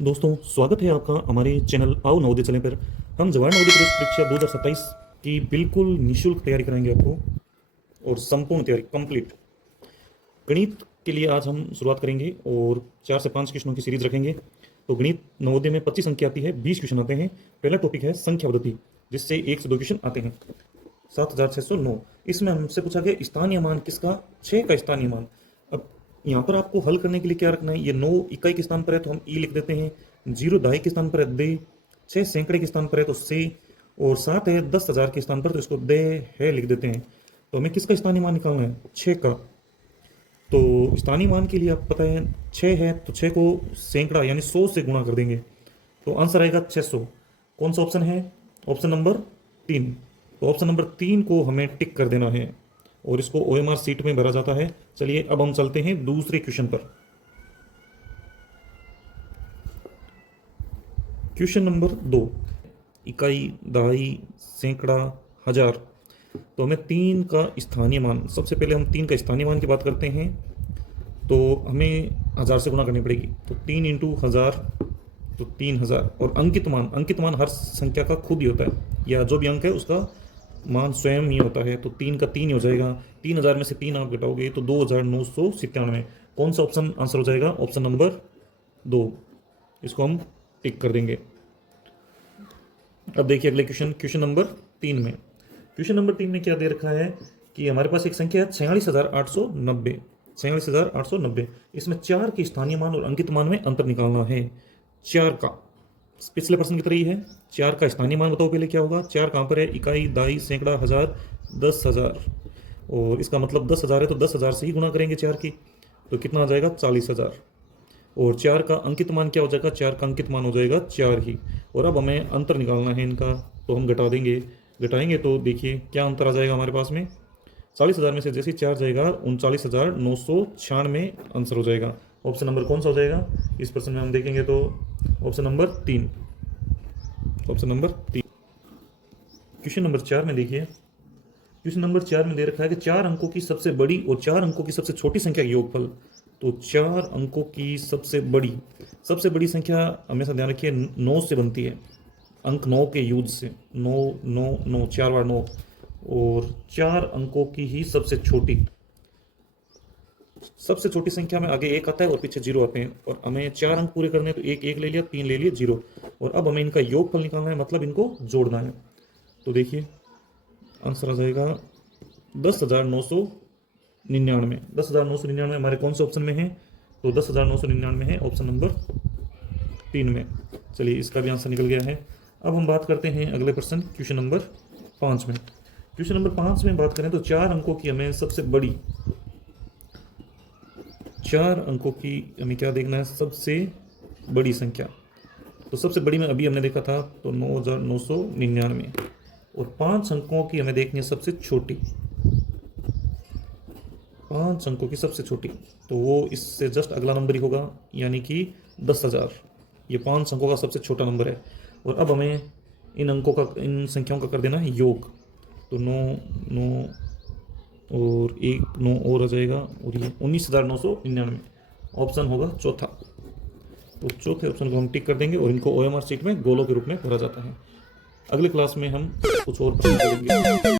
दोस्तों, स्वागत है आपका हमारे चैनल आओ नवोदय चैनल पर। हम जवाहर नवोदय प्रवेश परीक्षा 2027 की बिल्कुल निःशुल्क तैयारी कराएंगे आपको, और संपूर्ण तैयारी कंप्लीट। गणित के लिए आज हम शुरुआत करेंगे और 4 से 5 क्वेश्चनों की सीरीज रखेंगे। तो गणित नवोदय में 25 अंक आती है, 20 क्वेश्चन आते हैं। पहला टॉपिक है संख्या पद्धति, जिससे 1 से 2 क्वेश्चन आते हैं। 7609, इसमें हमसे पूछा गया स्थानीय मान किसका, 6 का स्थानीय मान। अब यहाँ पर आपको हल करने के लिए क्या रखना है, ये 9 इकाई के स्थान पर है तो हम ई लिख देते हैं, 0 दहाई के स्थान पर है दे, 6 सैकड़े के स्थान पर है तो से, और 7 है 10,000 के स्थान पर तो इसको दे है लिख देते हैं। तो हमें किसका स्थानीय मान निकालना है, 6 का। तो स्थानीय मान के लिए आप पता है 6 है तो 6 को सैकड़ा यानी 100 से गुणा कर देंगे तो आंसर आएगा 600। कौन सा ऑप्शन है, ऑप्शन नंबर 3। तो ऑप्शन नंबर 3 को हमें टिक कर देना है और इसको ओएमआर सीट में भरा जाता है। चलिए अब हम चलते हैं दूसरे क्वेश्चन पर। क्वेश्चन नंबर 2, इकाई, दहाई, सैकड़ा, हजार। तो हमें 3 का स्थानीय मान, सबसे पहले हम 3 का स्थानीय मान की बात करते हैं तो हमें 1000 से गुणा करनी पड़ेगी। तो 3 इंटू 1000 तो 3000। और अंकित मान हर संख्या का खुद ही होता है, या जो भी अंक है उसका मान स्वयं ही होता है। तो 3 का 3 ही हो जाएगा। 3000 में से 3 आप घटाओगे तो 2997। कौन सा ऑप्शन आंसर हो जाएगा, ऑप्शन नंबर 2। इसको हम टिक कर देंगे। अब देखिए अगले क्वेश्चन नंबर 3 में। क्वेश्चन नंबर 3 में क्या दे रखा है कि हमारे पास एक संख्या है 46,890। 46,890, इसमें 4 के स्थानीय मान और अंकित मान में अंतर निकालना है। 4 का, पिछले प्रश्न की तरह ही है, 4 का स्थानीय मान बताओ पहले क्या होगा। 4 कहाँ पर है, इकाई, दहाई, सैकड़ा, हजार, 10,000। और इसका मतलब 10,000 है तो 10,000 से ही गुणा करेंगे 4 की, तो कितना आ जाएगा 40,000। और 4 का अंकित मान क्या हो जाएगा, 4 का अंकित मान हो जाएगा 4 ही। और अब हमें अंतर निकालना है इनका, तो हम घटाएंगे तो देखिए क्या अंतर आ जाएगा हमारे पास में। 40,000 में से जैसे 4 जाएगा 39,996 आंसर हो जाएगा। ऑप्शन नंबर कौन सा हो जाएगा इस प्रश्न में हम देखेंगे तो option number 3। Option number 3। Question number 4 में देखिए, क्वेश्चन नंबर 4 में दे रखा है कि 4 अंकों की सबसे बड़ी और 4 अंकों की सबसे छोटी संख्या का योगफल। तो 4 अंकों की सबसे बड़ी संख्या हमेशा ध्यान रखिए 9 से बनती है, अंक 9 के यूज से, 9 9 9 4 बार 9। और 4 अंकों की ही सबसे छोटी संख्या में आगे 1 आता है और पीछे 0 आते हैं। और हमें 4 अंक पूरे करने हैं तो 1 1 ले लिया, 3 ले लिए, 0। और अब हमें इनका योगफल निकालना है, मतलब इनको जोड़ना है। तो देखिए आंसर आ जाएगा 10,999। 10,999 हमारे कौन से ऑप्शन में है, तो 10,999 है ऑप्शन नंबर 3 में। चलिए इसका भी आंसर निकल गया है। अब हम बात करते हैं अगले प्रश्न, क्वेश्चन नंबर 5 में। क्वेश्चन नंबर 5 में बात करें तो 4 अंकों की हमें सबसे बड़ी, 4 अंकों की हमें क्या देखना है, सबसे बड़ी संख्या। तो सबसे बड़ी में अभी हमने देखा था तो 9,999। और 5 अंकों की हमें देखनी है सबसे छोटी, 5 अंकों की सबसे छोटी, तो वो इससे जस्ट अगला नंबर ही होगा, यानी कि 10,000। ये 5 अंकों का सबसे छोटा नंबर है। और अब हमें इन संख्याओं का कर देना है योग। तो 9 9 और 1 9 और आ जाएगा, और ये 19,999 ऑप्शन होगा चौथा। तो चौथे ऑप्शन को हम टिक कर देंगे और इनको ओएमआर शीट में गोलों के रूप में भरा जाता है। अगले क्लास में हम कुछ और प्रश्न करेंगे।